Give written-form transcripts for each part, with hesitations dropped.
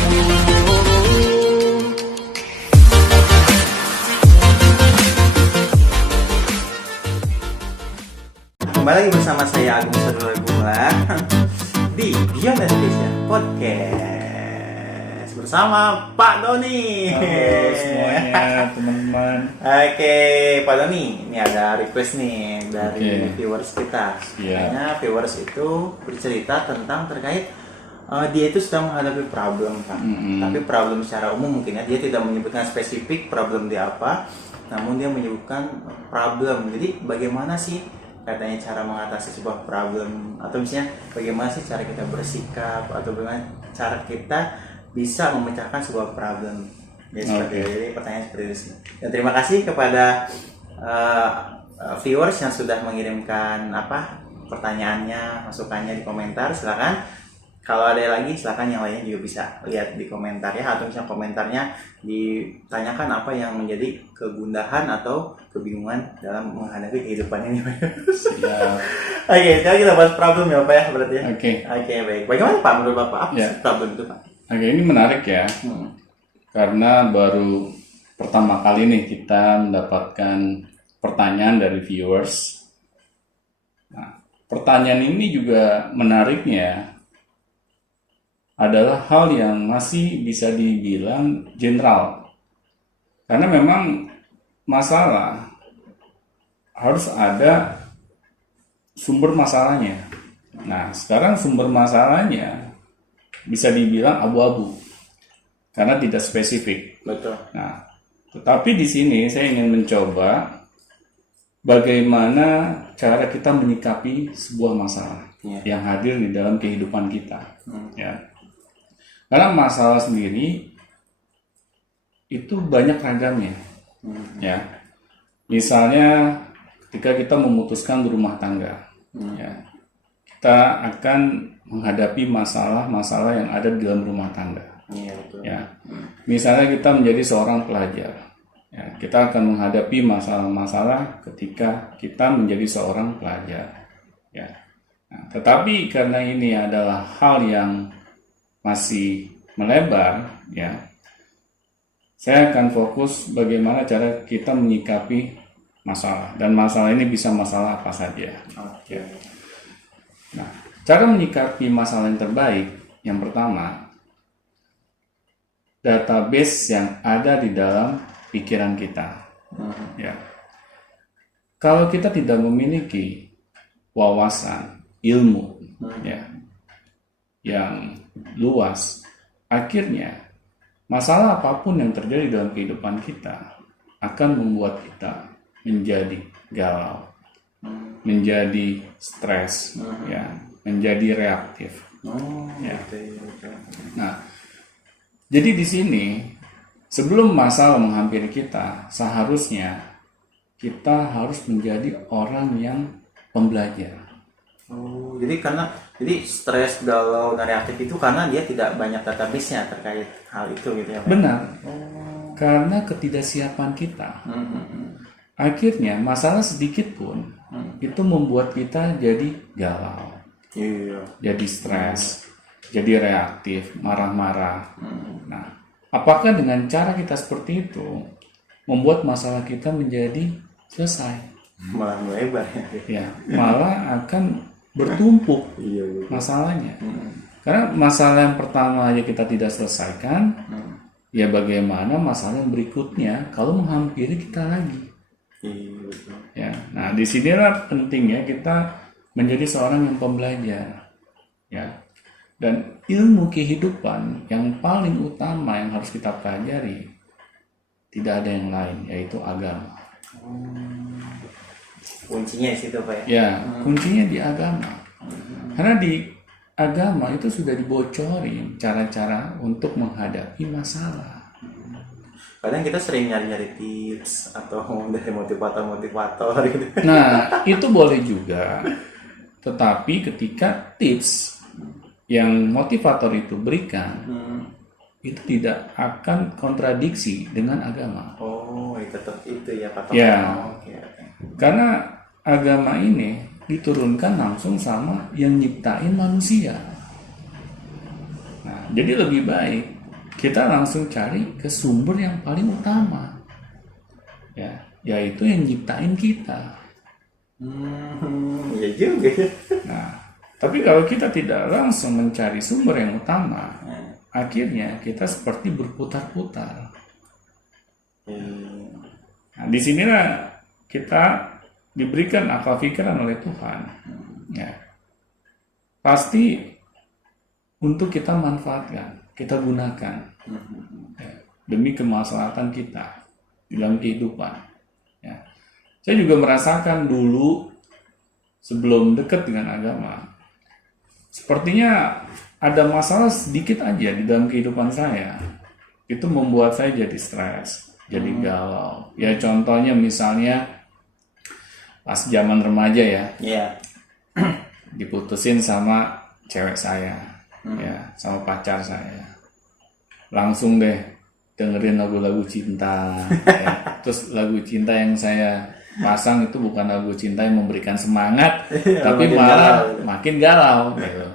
Kembali lagi bersama saya Agung Sadullah Gumelar di Beyond Education Podcast bersama Pak Doni. Halo semuanya teman-teman. Oke, Pak Doni, ini ada request nih dari viewers kita. Kayaknya viewers itu bercerita tentang terkait dia itu sedang menghadapi problem, Pak. Tapi problem secara umum mungkin ya, dia tidak menyebutkan spesifik problem dia apa, namun dia menyebutkan problem. Jadi bagaimana sih katanya cara mengatasi sebuah problem, atau misalnya bagaimana sih cara kita bersikap, atau bagaimana cara kita bisa memecahkan sebuah problem. Jadi pertanyaan seperti itu. Dan terima kasih kepada viewers yang sudah mengirimkan pertanyaannya, masukannya di komentar. Silakan kalau ada lagi, silakan yang lainnya juga bisa lihat di komentar ya, atau misalnya komentarnya ditanyakan apa yang menjadi kegundahan atau kebingungan dalam menghadapi kehidupan ini. Oke, sekarang kita bahas problem ya Pak ya, berarti ya. Oke, baik. Bagaimana Pak menurut Bapak apa sih problem itu Pak? Oke, ini menarik ya, karena baru pertama kali nih kita mendapatkan pertanyaan dari viewers. Nah, pertanyaan ini juga menariknya adalah hal yang masih bisa dibilang general, karena memang masalah harus ada sumber masalahnya. Nah, sekarang sumber masalahnya bisa dibilang abu-abu karena tidak spesifik. Betul. Nah, tetapi di sini saya ingin mencoba bagaimana cara kita menyikapi sebuah masalah yang hadir di dalam kehidupan kita. Ya. Karena masalah sendiri itu banyak ragamnya. Ya. Misalnya ketika kita memutuskan berumah tangga, ya, kita akan menghadapi masalah-masalah yang ada di dalam rumah tangga. Ya. Misalnya kita menjadi seorang pelajar, ya, kita akan menghadapi masalah-masalah ketika kita menjadi seorang pelajar. Ya. Nah, tetapi karena ini adalah hal yang masih melebar, ya, saya akan fokus bagaimana cara kita menyikapi masalah, dan masalah ini bisa masalah apa saja. Ya. Nah, cara menyikapi masalah yang terbaik, yang pertama, database yang ada di dalam pikiran kita. Ya. Kalau kita tidak memiliki wawasan, ilmu, ya, yang luas, akhirnya masalah apapun yang terjadi dalam kehidupan kita akan membuat kita menjadi galau, menjadi stres, ya, menjadi reaktif. Ya. Nah, jadi di sini sebelum masalah menghampiri kita, seharusnya kita harus menjadi orang yang pembelajar. Jadi stres, galau, dan reaktif itu karena dia tidak banyak database-nya terkait hal itu gitu ya Pak? Benar. Karena ketidaksiapan kita. Akhirnya masalah sedikit pun itu membuat kita jadi galau. Jadi stres, jadi reaktif, marah-marah. Nah, apakah dengan cara kita seperti itu membuat masalah kita menjadi selesai? Malah melebar ya. Malah akan bertumpuk masalahnya. Karena masalah yang pertama aja kita tidak selesaikan, ya bagaimana masalah yang berikutnya kalau menghampiri kita lagi. Ya, nah disinilah pentingnya kita menjadi seorang yang pembelajar, ya. Dan ilmu kehidupan yang paling utama yang harus kita pelajari tidak ada yang lain, yaitu agama. Kuncinya di situ Pak ya? Ya, kuncinya di agama. Karena di agama itu sudah dibocorin cara-cara untuk menghadapi masalah. Kadang kita sering nyari-nyari tips atau dari motivator gitu. Nah, itu boleh juga. Tetapi ketika tips yang motivator itu berikan, itu tidak akan kontradiksi dengan agama. Tetap itu ya Pak. Ya, karena agama ini diturunkan langsung sama yang nyiptain manusia. Nah, jadi lebih baik kita langsung cari ke sumber yang paling utama, ya, yaitu yang nyiptain kita. Iya juga. Nah, tapi kalau kita tidak langsung mencari sumber yang utama, akhirnya kita seperti berputar-putar. Nah, disinilah kita diberikan akal pikiran oleh Tuhan, ya, pasti untuk kita manfaatkan, kita gunakan, ya, demi kemaslahatan kita dalam kehidupan. Ya. Saya juga merasakan dulu sebelum dekat dengan agama, sepertinya ada masalah sedikit aja di dalam kehidupan saya, itu membuat saya jadi stres, jadi galau. Ya contohnya misalnya pas zaman remaja ya, diputusin sama cewek saya, ya, sama pacar saya, langsung deh dengerin lagu-lagu cinta, ya. Terus lagu cinta yang saya pasang itu bukan lagu cinta yang memberikan semangat, tapi malah makin galau, gitu.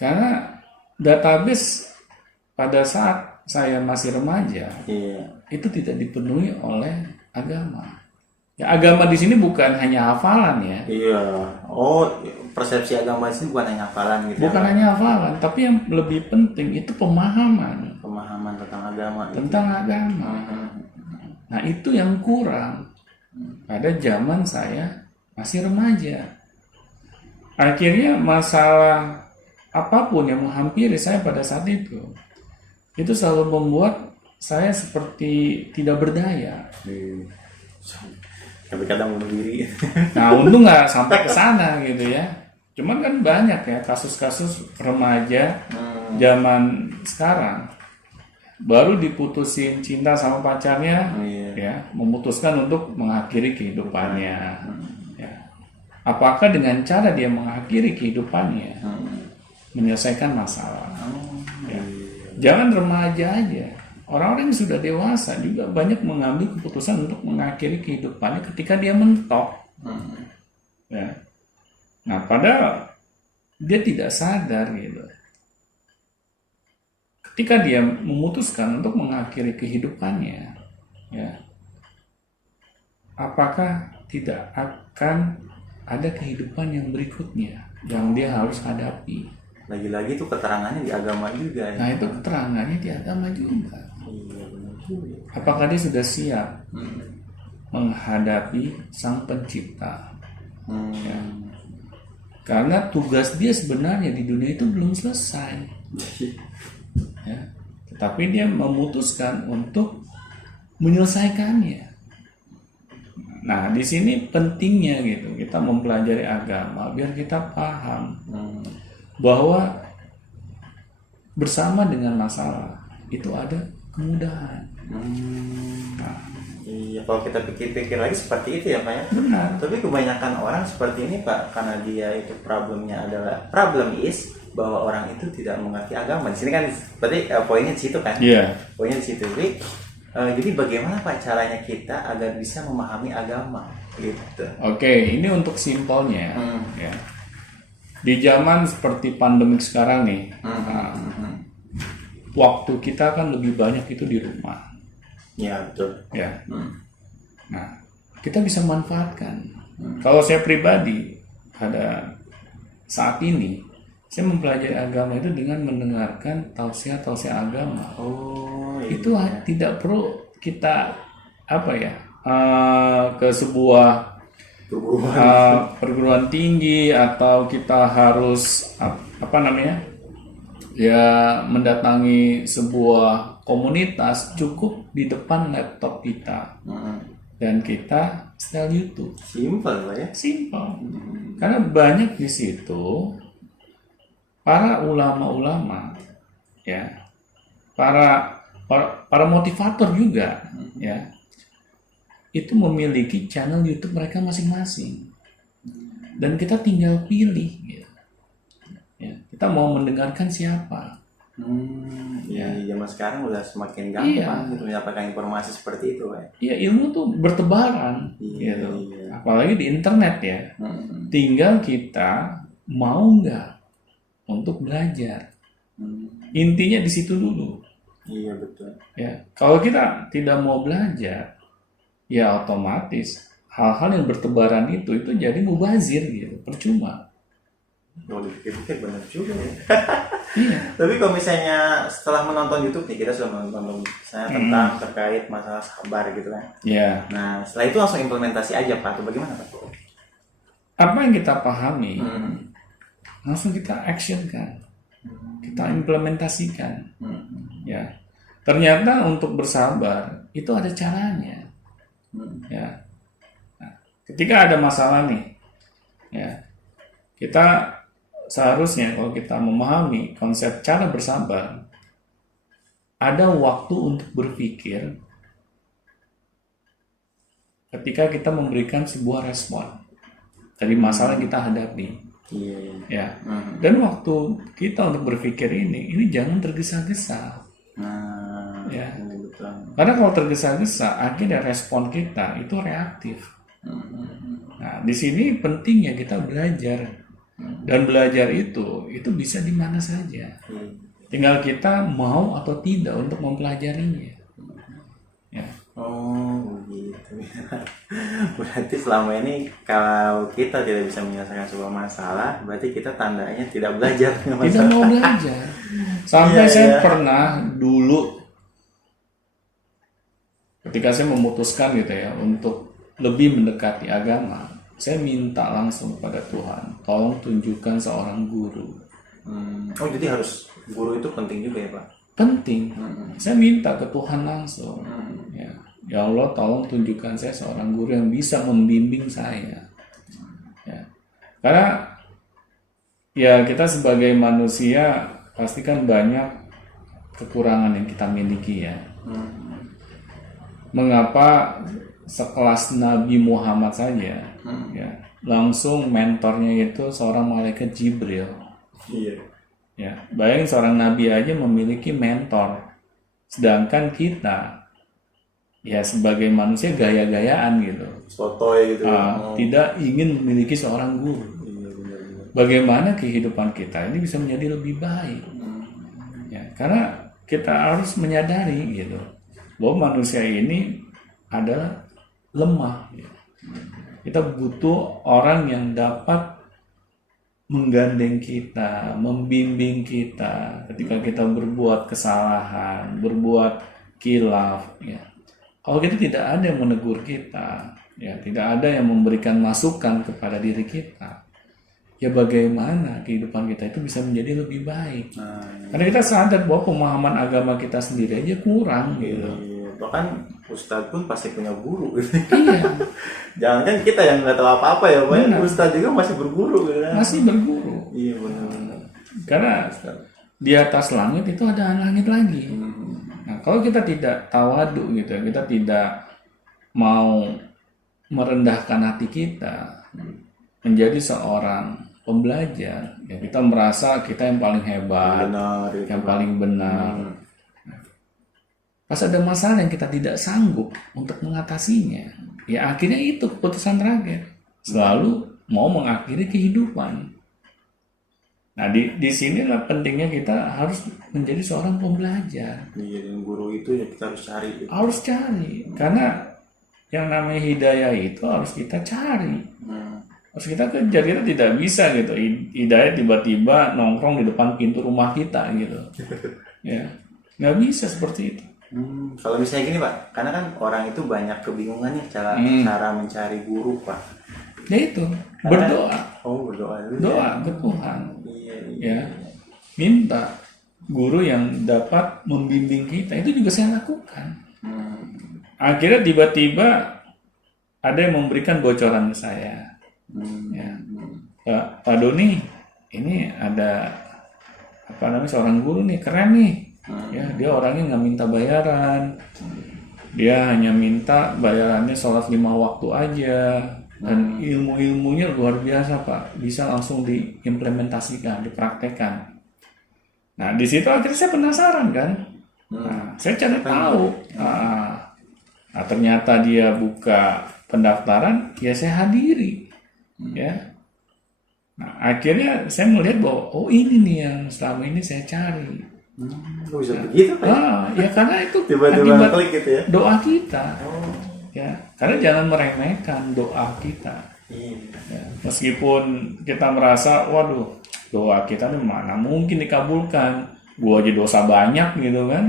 Karena database pada saat saya masih remaja, itu tidak dipenuhi oleh agama. Ya, agama di sini bukan hanya hafalan ya. Iya. Oh, persepsi agama di sini bukan hanya hafalan gitu. Bukan hanya hafalan, tapi yang lebih penting itu pemahaman. Pemahaman tentang agama. Tentang agama. Nah, itu yang kurang pada zaman saya masih remaja. Akhirnya masalah apapun yang menghampiri saya pada saat itu selalu membuat saya seperti tidak berdaya. Tapi kadang bunuh diri. Nah, untung nggak sampai ke sana gitu ya. Cuman kan banyak ya kasus-kasus remaja zaman sekarang baru diputusin cinta sama pacarnya, ya, memutuskan untuk mengakhiri kehidupannya. Ya. Apakah dengan cara dia mengakhiri kehidupannya menyelesaikan masalah? Ya. Jangan remaja aja. Orang-orang yang sudah dewasa juga banyak mengambil keputusan untuk mengakhiri kehidupannya ketika dia mentok. Ya. Nah, padahal dia tidak sadar gitu. Ketika dia memutuskan untuk mengakhiri kehidupannya, ya, apakah tidak akan ada kehidupan yang berikutnya yang dia harus hadapi? Lagi-lagi itu keterangannya di agama juga. Ya? Nah, itu keterangannya di agama juga. Apakah dia sudah siap menghadapi Sang Pencipta? Ya. Karena tugas dia sebenarnya di dunia itu belum selesai. Ya. Tetapi dia memutuskan untuk menyelesaikannya. Nah, di sini pentingnya gitu kita mempelajari agama biar kita paham bahwa bersama dengan masalah itu ada kemudahan. Nah, iya, kalau kita pikir-pikir lagi seperti itu ya Pak ya. Benar. Tapi kebanyakan orang seperti ini Pak, karena dia itu problemnya adalah bahwa orang itu tidak mengerti agama. Di sini kan berarti poinnya di situ kan? Iya. Poinnya di situ. Jadi bagaimana Pak caranya kita agar bisa memahami agama gitu? Oke, ini untuk simpelnya ya. Di zaman seperti pandemik sekarang nih, waktu kita kan lebih banyak itu di rumah. Ya betul. Ya. Nah, kita bisa manfaatkan. Kalau saya pribadi pada saat ini, saya mempelajari agama itu dengan mendengarkan tausiah-tausiah agama. Oh, iya. Itu tidak perlu kita ke sebuah perguruan tinggi atau kita harus mendatangi sebuah komunitas. Cukup di depan laptop kita dan kita setel YouTube. Simpel ya. Simpel. Karena banyak di situ para ulama-ulama, ya, para motivator juga, ya, itu memiliki channel YouTube mereka masing-masing, dan kita tinggal pilih, gitu. Ya, kita mau mendengarkan siapa. Ya, zaman sekarang udah semakin gampang gitu mendapatkan informasi seperti itu, Pak. Iya, ilmu tuh bertebaran, gitu. Apalagi di internet ya. Tinggal kita mau nggak untuk belajar. Intinya di situ dulu. Iya betul. Ya, kalau kita tidak mau belajar, ya otomatis hal-hal yang bertebaran itu jadi mubazir gitu, percuma. Kalau dipikir-pikir benar juga ya. Iya. Tapi kalau misalnya setelah menonton YouTube nih, kita sudah menonton misalnya tentang terkait masalah sabar gitu kan. Ya. Nah setelah itu langsung implementasi aja Pak, atau bagaimana Pak? Apa yang kita pahami, langsung kita action kan, kita implementasikan. Ya. Ternyata untuk bersabar itu ada caranya. Ya. Nah, ketika ada masalah nih, ya kita seharusnya kalau kita memahami konsep cara bersabar, ada waktu untuk berpikir ketika kita memberikan sebuah respon dari masalah yang kita hadapi. Iya. Ya. Dan waktu kita untuk berpikir ini jangan tergesa-gesa. Nah, ya. Betul. Karena kalau tergesa-gesa, akhirnya respon kita itu reaktif. Nah, di sini pentingnya kita belajar. Dan belajar itu bisa di mana saja. Tinggal kita mau atau tidak untuk mempelajarinya. Ya. Oh, gitu. Berarti selama ini kalau kita tidak bisa menyelesaikan sebuah masalah, berarti kita tandanya tidak belajar. Tidak mau belajar. Sampai saya pernah dulu ketika saya memutuskan gitu ya untuk lebih mendekati agama, saya minta langsung pada Tuhan, tolong tunjukkan seorang guru. Oh, jadi harus guru itu penting juga ya Pak? Penting. Saya minta ke Tuhan langsung. Ya Allah, tolong tunjukkan saya seorang guru yang bisa membimbing saya. Ya. Karena ya kita sebagai manusia pasti kan banyak kekurangan yang kita miliki ya. Mengapa sekelas Nabi Muhammad saja ya langsung mentornya itu seorang malaikat Jibril. Iya. Ya, bayangin seorang nabi aja memiliki mentor, sedangkan kita ya sebagai manusia gaya-gayaan gitu, sotoy gitu. Tidak ingin memiliki seorang guru. Bagaimana kehidupan kita ini bisa menjadi lebih baik? Ya, karena kita harus menyadari gitu bahwa manusia ini adalah lemah. Kita butuh orang yang dapat menggandeng kita, membimbing kita ketika kita berbuat kesalahan, berbuat khilaf. Ya. Kalau kita tidak ada yang menegur kita, ya tidak ada yang memberikan masukan kepada diri kita, ya bagaimana kehidupan kita itu bisa menjadi lebih baik? Karena kita sadar bahwa pemahaman agama kita sendiri aja kurang gitu. Bahkan Ustadz pun pasti punya guru. Iya. Jangan kan kita yang nggak tahu apa-apa ya, Pak. Ustadz juga masih berguru gitu kan. Masih berguru. Iya benar. Karena di atas langit itu ada langit lagi. Nah, kalau kita tidak tawadu gitu, kita tidak mau merendahkan hati kita menjadi seorang pembelajar, ya kita merasa kita yang paling hebat, yang paling benar. Pas ada masalah yang kita tidak sanggup untuk mengatasinya, ya akhirnya itu keputusan terakhir. Selalu mau mengakhiri kehidupan. Nah, di sinilah pentingnya kita harus menjadi seorang pembelajar. Iya, dan guru itu ya kita harus cari. Gitu. Harus cari, karena yang namanya hidayah itu harus kita cari. Harus kita kejar, kita tidak bisa gitu. Hidayah tiba-tiba nongkrong di depan pintu rumah kita gitu. Ya, nggak bisa seperti itu. Kalau misalnya gini Pak, karena kan orang itu banyak kebingungan nih cara mencari guru Pak. Ya itu, berdoa. Oh, berdoa dulu. Doa ke Tuhan. Iya. Ya, minta guru yang dapat membimbing kita. Itu juga saya lakukan. Akhirnya tiba-tiba ada yang memberikan bocoran ke saya. Ya. Pak Doni, ini ada seorang guru nih, keren nih. Ya, dia orangnya nggak minta bayaran, dia hanya minta bayarannya sholat 5 waktu aja, dan ilmu-ilmunya luar biasa Pak, bisa langsung diimplementasikan, dipraktekkan. Nah di situ akhirnya saya penasaran kan, nah, saya cari tahu, nah ternyata dia buka pendaftaran, ya saya hadiri, ya. Nah akhirnya saya melihat bahwa oh ini nih yang selama ini saya cari. Kok bisa begitu Pak? Ya karena itu tiba-tiba klik gitu ya. Doa kita. Ya, karena jangan meremehkan doa kita. Ya, meskipun kita merasa, waduh, doa kita ini mana mungkin dikabulkan, gua aja dosa banyak gitu kan.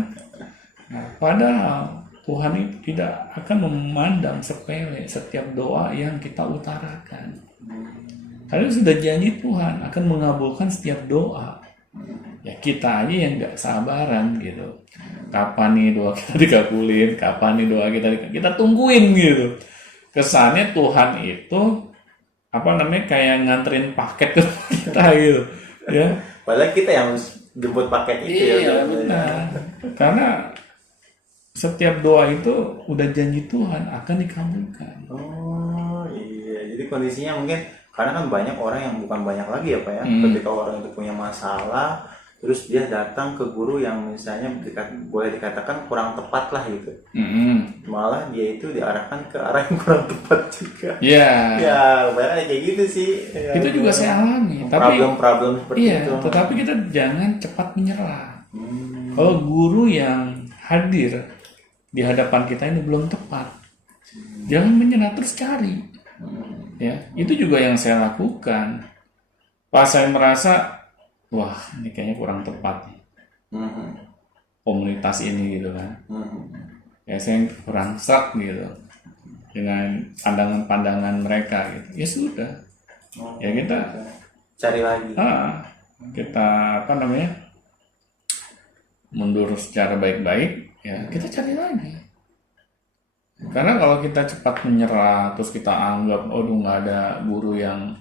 Nah, padahal Tuhan itu tidak akan memandang sepele setiap doa yang kita utarakan. Karena sudah janji Tuhan akan mengabulkan setiap doa. Ya kita aja yang nggak sabaran gitu. Kapan nih doa kita dikabulin? Kapan nih doa kita tungguin gitu. Kesannya Tuhan itu kayak nganterin paket ke kita gitu. Ya. Padahal kita yang jemput paket itu ya. Iya benar. Karena setiap doa itu udah janji Tuhan akan dikabulkan. Oh iya, jadi kondisinya mungkin karena kan banyak orang yang bukan banyak lagi ya Pak ya. Ketika orang itu punya masalah, terus dia datang ke guru yang misalnya boleh dikatakan kurang tepat lah gitu. Malah dia itu diarahkan ke arah yang kurang tepat juga. Iya. Ya, banyak kayak gitu sih. Ya, itu juga saya alami. Problem seperti itu. Tetapi kita jangan cepat menyerah. Kalau guru yang hadir di hadapan kita ini belum tepat, jangan menyerah, terus cari. Ya, itu juga yang saya lakukan. Pas saya merasa, wah ini kayaknya kurang tepat nih. Komunitas ini gitu kan. Ya saya kurang serak gitu dengan pandangan-pandangan mereka gitu. Ya sudah. Ya kita cari lagi. Kita mundur secara baik-baik, ya kita cari lagi. Karena kalau kita cepat menyerah, terus kita anggap, nggak ada guru yang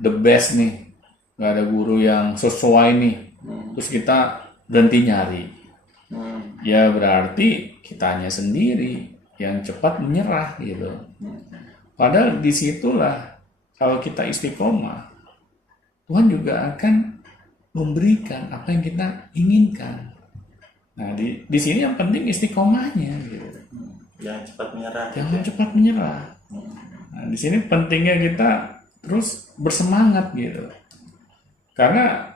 the best nih, nggak ada guru yang sesuai nih, terus kita berhenti nyari, ya berarti kitanya sendiri yang cepat menyerah gitu. Padahal disitulah kalau kita istiqomah, Tuhan juga akan memberikan apa yang kita inginkan. Nah di sini yang penting istiqomahnya gitu. Jangan cepat menyerah. Jangan cepat menyerah. Nah, di sini pentingnya kita terus bersemangat gitu. Karena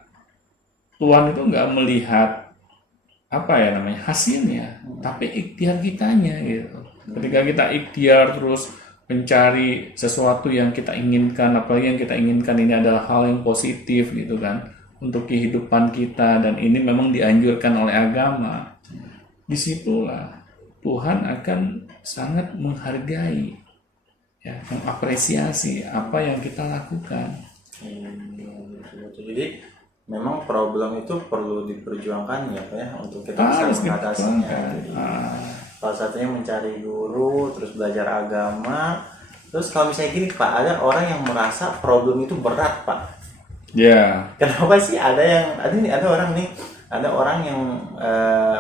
Tuhan itu nggak melihat hasilnya, tapi ikhtiar kitanya gitu. Ketika kita ikhtiar terus mencari sesuatu yang kita inginkan, apalagi yang kita inginkan ini adalah hal yang positif gitu kan, untuk kehidupan kita, dan ini memang dianjurkan oleh agama. Disitulah Tuhan akan sangat menghargai, ya, mengapresiasi apa yang kita lakukan. Jadi memang problem itu perlu diperjuangkan ya Pak ya, untuk kita bisa mengatasinya. Salah satunya mencari guru, terus belajar agama. Terus kalau misalnya gini Pak, ada orang yang merasa problem itu berat Pak. Ya. Kenapa sih ada orang yang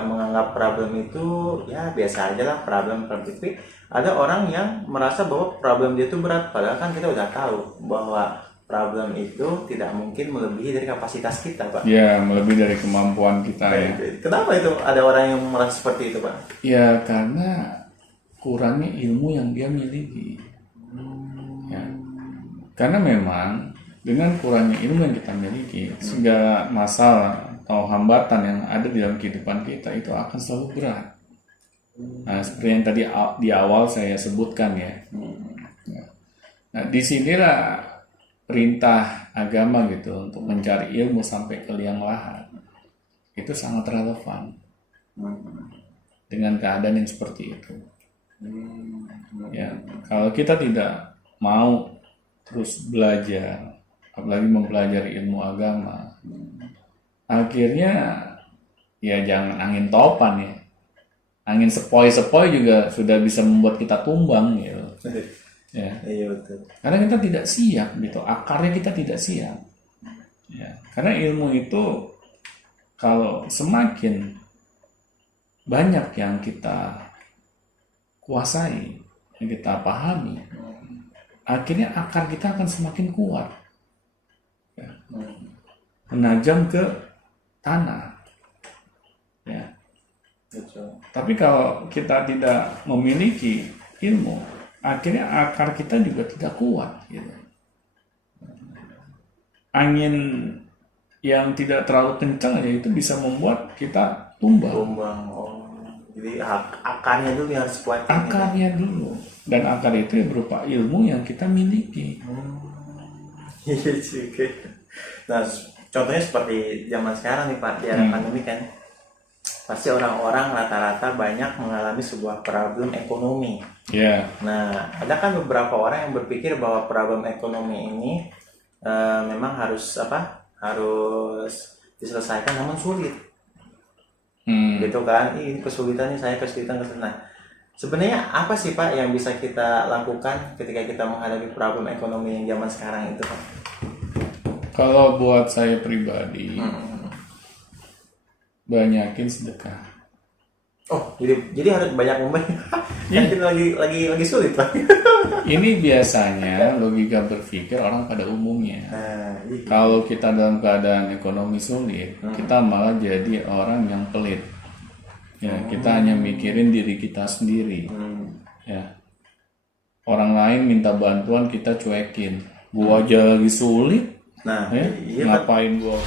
menganggap problem itu ya biasa aja lah, problem itu. Ada orang yang merasa bahwa problem dia itu berat, padahal kan kita udah tahu bahwa problem itu tidak mungkin melebihi dari kapasitas kita Pak. Ya, melebihi dari kemampuan kita ya. Kenapa itu ada orang yang merasa seperti itu Pak? Ya karena kurangnya ilmu yang dia miliki. Ya. Karena memang dengan kurangnya ilmu yang kita miliki, segala masalah atau hambatan yang ada di dalam kehidupan kita itu akan selalu berat. Nah, seperti yang tadi di awal saya sebutkan ya. Nah, disinilah perintah agama gitu untuk mencari ilmu sampai ke liang lahat itu sangat relevan dengan keadaan yang seperti itu. Ya, kalau kita tidak mau terus belajar, apalagi mempelajari ilmu agama, akhirnya ya jangan angin topan ya, angin sepoi-sepoi juga sudah bisa membuat kita tumbang gitu. Ya. Iya betul. Karena kita tidak siap gitu, akarnya kita tidak siap. Ya. Karena ilmu itu kalau semakin banyak yang kita kuasai, yang kita pahami, akhirnya akar kita akan semakin kuat, ya. Menajam ke tanah. Ya. Betul. Tapi kalau kita tidak memiliki ilmu, akhirnya akar kita juga tidak kuat gitu. Angin yang tidak terlalu kencang aja itu bisa membuat kita tumbang. Jadi akarnya dulu yang harus kuat. Akarnya dulu. Dan akar itu ya berupa ilmu yang kita miliki. Iya juga. Nah, contohnya seperti zaman sekarang nih Pak, di era pandemi kan, pasti orang-orang rata-rata banyak mengalami sebuah problem ekonomi. Nah, ada kan beberapa orang yang berpikir bahwa problem ekonomi ini memang harus diselesaikan, namun sulit. Gitu kan? Ini kesulitannya saya kesulitan. Nah, sebenarnya apa sih Pak yang bisa kita lakukan ketika kita menghadapi problem ekonomi yang zaman sekarang itu Pak? Kalau buat saya pribadi, banyakin sedekah. Oh, jadi harus banyak memberi. Kan lagi sulit Pak. Ini biasanya logika berpikir orang pada umumnya. Kalau kita dalam keadaan ekonomi sulit, kita malah jadi orang yang pelit. Ya, kita hanya mikirin diri kita sendiri. Ya. Orang lain minta bantuan kita cuekin. Gua aja lagi sulit. Nah, ngapain gua?